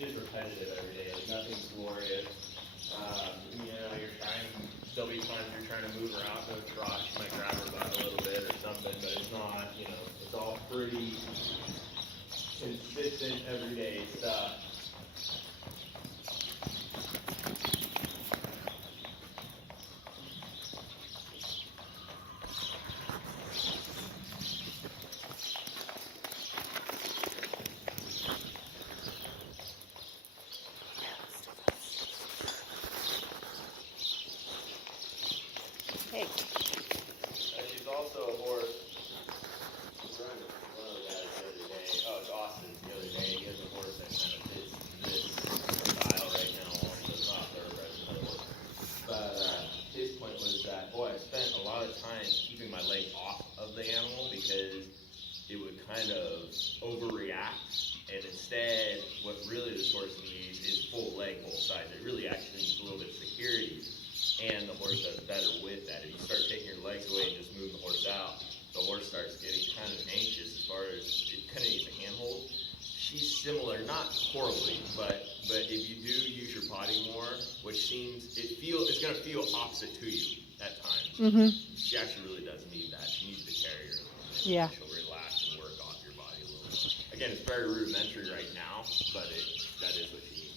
it's just repetitive every day. Like nothing's glorious. You know, there'll be times you're trying to move her out to a trot. She might grab her butt a little bit or something, but it's not, you know, it's all pretty consistent everyday stuff. Hey. She's also a horse. One of the guys the other day, it's Austin the other day, he has a horse that kind of fits this style right now, also it's not thoroughbred horse. But his point was that, boy, I spent a lot of time keeping my leg off of the animal because it would kind of overreact, and instead, what really this horse needs is full leg, both sides. It really actually needs a little bit of security. And the horse does better with that. If you start taking your legs away and just move the horse out, the horse starts getting kind of anxious as far as it kind of needs a handhold. She's similar, not horribly, but if you do use your body more, which seems it's going to feel opposite to you at times. Mm-hmm. She actually really does need that. She needs to carry her a little bit. Yeah. She'll relax and work off your body a little bit. Again, it's very rudimentary right now, but that is what she needs.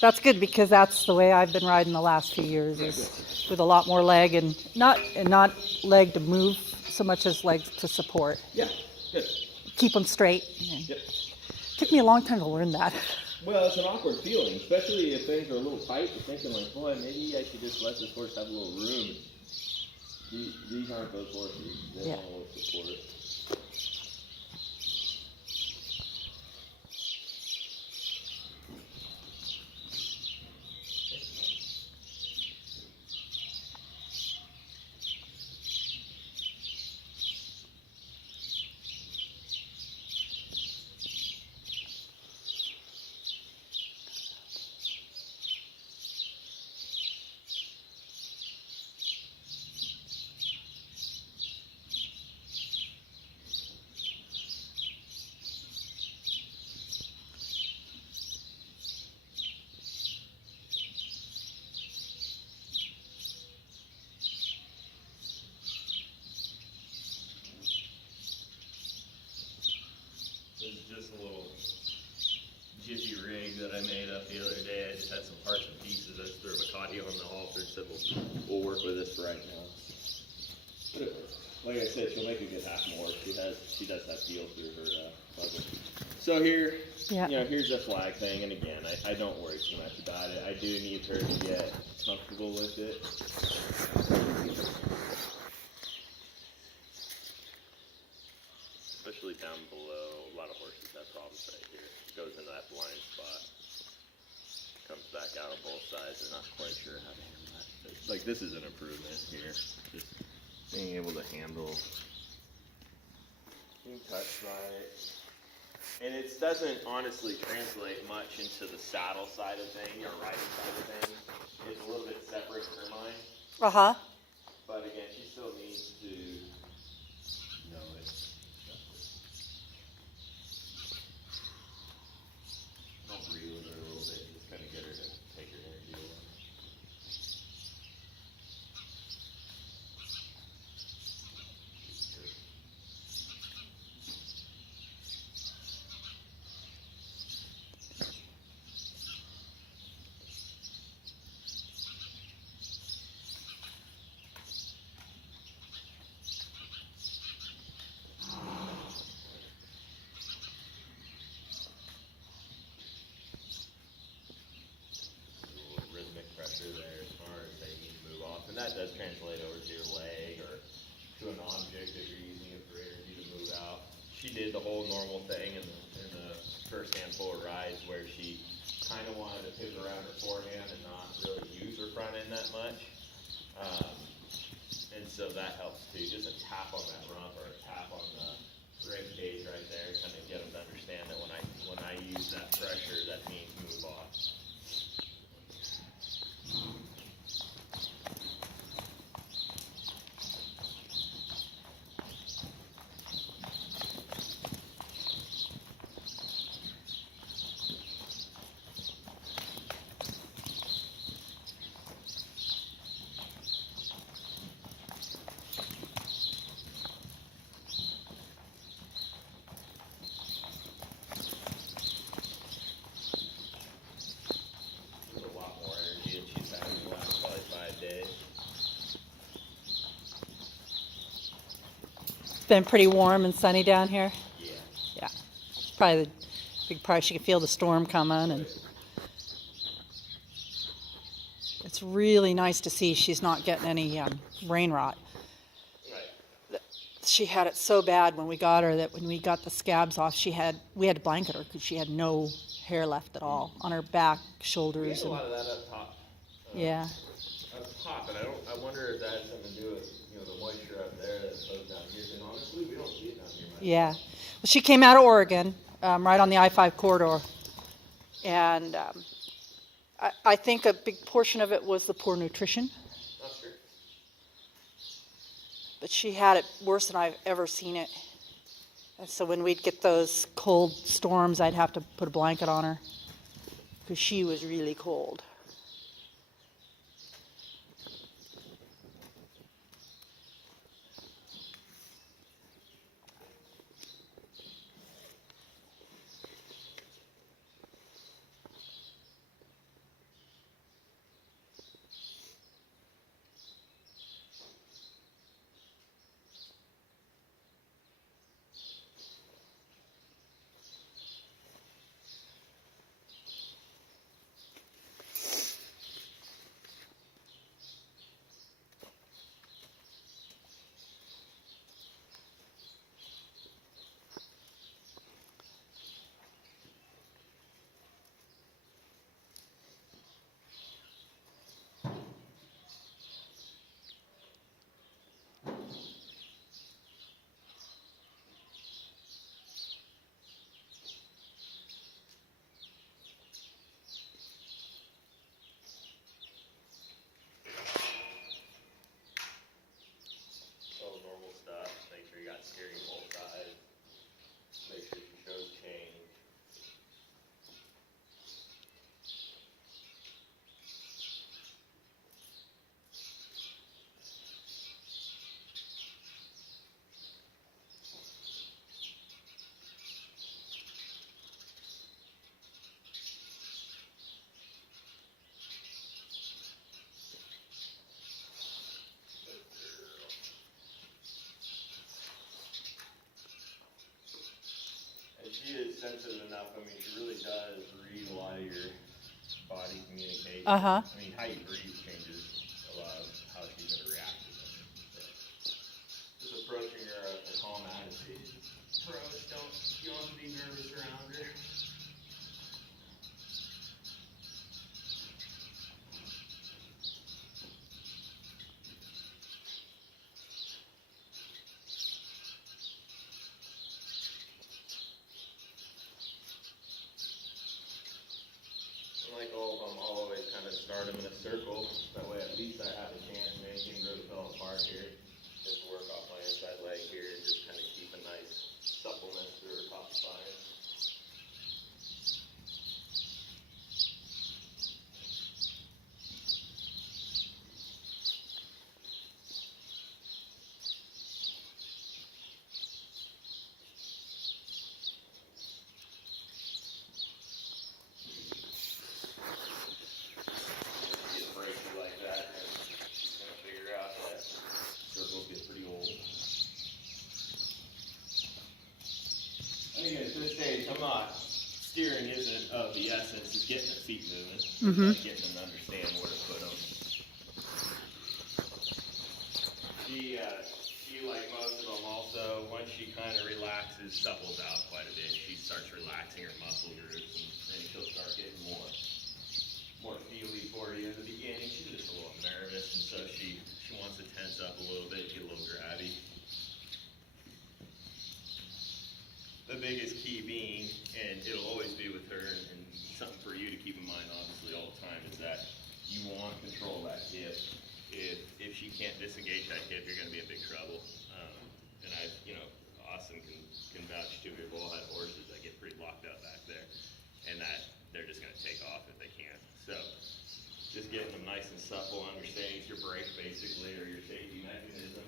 That's good because that's the way I've been riding the last few years, is with a lot more leg and not leg to move so much as legs to support. Yeah, good. Keep them straight. Yep. Took me a long time to learn that. Well, it's an awkward feeling, especially if things are a little tight. You're thinking like, boy, maybe I should just let this horse have a little room. These aren't those horses. They don't want to support it. This is just a little jiffy rig that I made up the other day. I just had some parts and pieces. I just threw a Macati on the halter and said, we'll work with this for right now. But like I said, she'll make a good half more. She does have feel through her puzzle. So here, here's the flag thing. And again, I don't worry too much about it. I do need her to get comfortable with it. Especially down below, a lot of horses have problems right here. It goes into that blind spot. Comes back out on both sides. They're not quite sure how to handle that. Like this is an improvement here. Just being able to handle being touched by it. And it doesn't honestly translate much into the saddle side of things or riding side of things. It's a little bit separate in her mind. Uh-huh. But again, she still needs to know it. I'll breathe with her a little bit, just kind of get her to take her energy away. Pressure there as far as they need to move off, and that does translate over to your leg or to an object if you're using it for energy to move out. She did the whole normal thing in the first handful of rides where she kind of wanted to pivot around her forehand and not really use her front end that much, and so that helps too. Just a tap on that rump or a tap on the rib cage right there, kind of get them to understand that when I use that pressure, that means move off. been pretty warm and sunny down here. Yeah. Yeah. Probably the big part. She can feel the storm coming, and it's really nice to see she's not getting any rain rot. Right. She had it so bad when we got her that when we got the scabs off, we had to blanket her because she had no hair left at all on her back, We shoulders. had a lot of that up top. Yeah. Up top, and I wonder if that has something to do with the moisture up there that flows down here. And honestly, we don't see it down here much. Yeah. Well, she came out of Oregon, right on the I-5 corridor, and I think a big portion of it was the poor nutrition. Not sure. But she had it worse than I've ever seen it. And so when we'd get those cold storms, I'd have to put a blanket on her because she was really cold. All normal stuff. Make sure you got steering both sides. Make sure she shows change. And she is sensitive enough. I mean, she really does read a lot of your body communication. Uh-huh. I mean, how you breathe changes a lot of how she's going to react to them. So, just approaching her with a calm attitude. Approach. You don't have to be nervous around her. Like all of them, I'll always kind of start them in a circle. That way, at least I have a chance. And anything really fell apart here, just work off my inside leg here and just kind of keep a nice suppleness through her top spine. I think at this stage, I'm not steering isn't of the essence. It's getting the feet moving, getting them to understand where to put them. She like most of them also, once she kind of relaxes, supples out quite a bit. She starts relaxing her muscle groups, and then she'll start getting more feely for you in the beginning. She's just a little nervous, and so she wants to tense up a little bit, get a little grabby. The biggest key being, and it'll always be with her, and something for you to keep in mind obviously all the time, is that you want to control that hip. If she can't disengage that hip, you're going to be in big trouble. And Austin can vouch to. We've all had horses that get pretty locked up back there, and that they're just going to take off if they can. So just getting them nice and supple, understanding it's your brake basically, or your safety mechanism.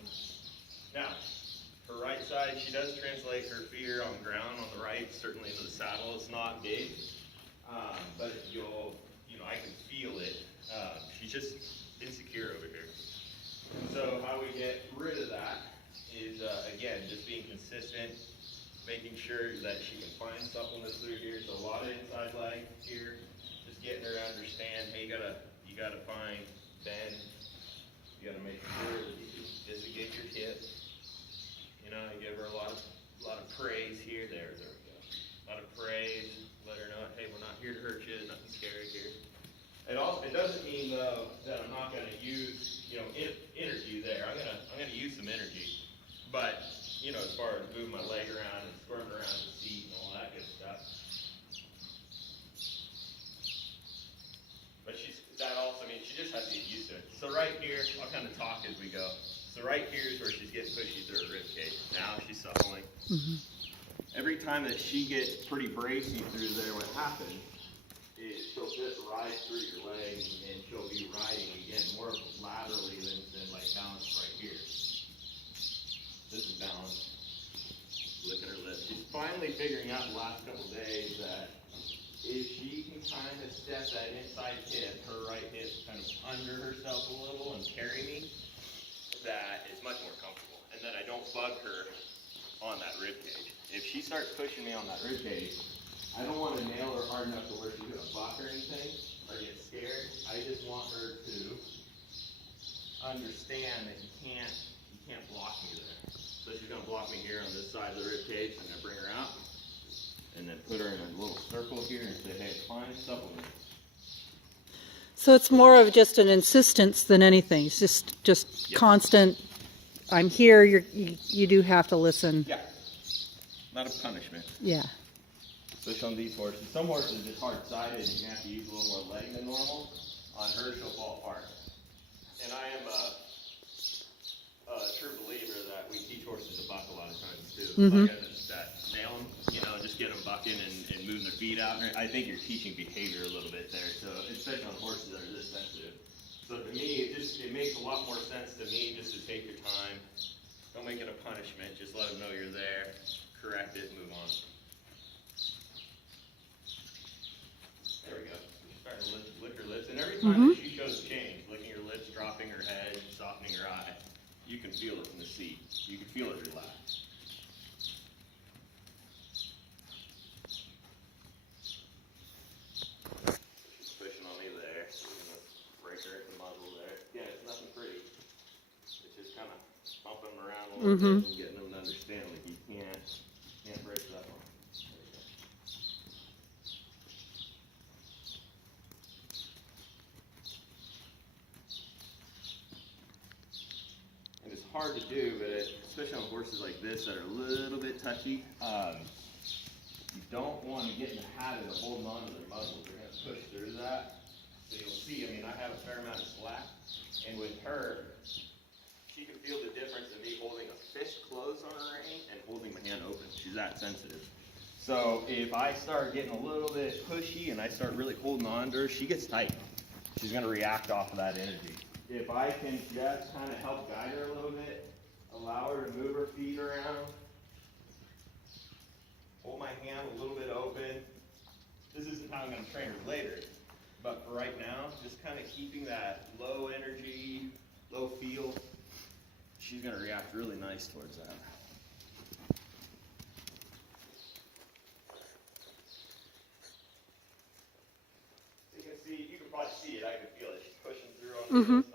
Now, her right side, she does translate her feet on the ground on the right, certainly into the saddle. It's not big, but I can feel it. She's just insecure over here. And so how we get rid of that is, again, just being consistent, making sure that she can find supplements through here. So a lot of inside leg here, just getting her to understand, hey, you gotta find bend. You gotta make sure that you can disengage your hip. You know, I give her a lot of praise here. There we go. A lot of praise. Let her know, hey, we're not here to hurt you. Nothing scary here. It doesn't mean though that I'm not gonna use, energy there. I'm gonna use some energy, but as far as moving my leg around and squirming around the seat and all that good stuff. But she just has to get used to it. So right here, I'll kind of talk as we go. So right here is where she's getting pushy through her rib cage. Now she's suckling. Mm-hmm. Every time that she gets pretty bracy through there, what happens is she'll just ride through your leg, and she'll be riding again more laterally than like balance right here. This is balance. Look at her lips. She's finally figuring out the last couple days that if she can kind of step that inside hip, her right hip kind of under herself a little and carry me, that it's much more comfortable. And then I don't bug her on that rib cage. If she starts pushing me on that rib cage, I don't want to nail her hard enough to where she's going to buck or anything or get scared. I just want her to understand that you can't block me there. So she's going to block me here on this side of the rib cage. I'm going to bring her out and then put her in a little circle here and say, hey, find supplement. So it's more of just an insistence than anything. It's just Yep. constant. I'm here. You do have to listen. Yeah. Not a punishment. Yeah. Especially on these horses. Some horses are just hard-sided and you have to use a little more leg than normal. On her, she'll fall apart. And I am a true believer that we teach horses to buck a lot of times too. Mm-hmm. Like that nail them, just get them bucking and moving their feet out. I think you're teaching behavior a little bit there. So especially on horses that are this sensitive. So to me, it makes a lot more sense to me just to take your time. Don't make it a punishment. Just let them know you're there. Correct it. Move on. There we go. She's starting to lick her lips. And every time that she shows change, licking her lips, dropping her head, softening her eye, you can feel it from the seat. You can feel it relax. She's pushing on me there. So we're going to break her at the muzzle there. Yeah, it's nothing pretty. It's just kind of bumping them around a little bit and getting them to understand like you can't break that one. There you go. And it's hard to do, but especially on horses like this that are a little bit touchy, you don't want to get in the habit of holding on to their muscles. They're going to push through that. So you'll see, I have a fair amount of slack, and with her, she can feel the difference in me holding a fist closed on her rein and holding my hand open. She's that sensitive. So if I start getting a little bit pushy and I start really holding on to her, she gets tight. She's going to react off of that energy. If I can just kind of help guide her a little bit, allow her to move her feet around, hold my hand a little bit open. This isn't how I'm going to train her later, but for right now, just kind of keeping that low energy, low feel, she's going to react really nice towards that. You can probably see it, I can feel it. She's pushing through on this.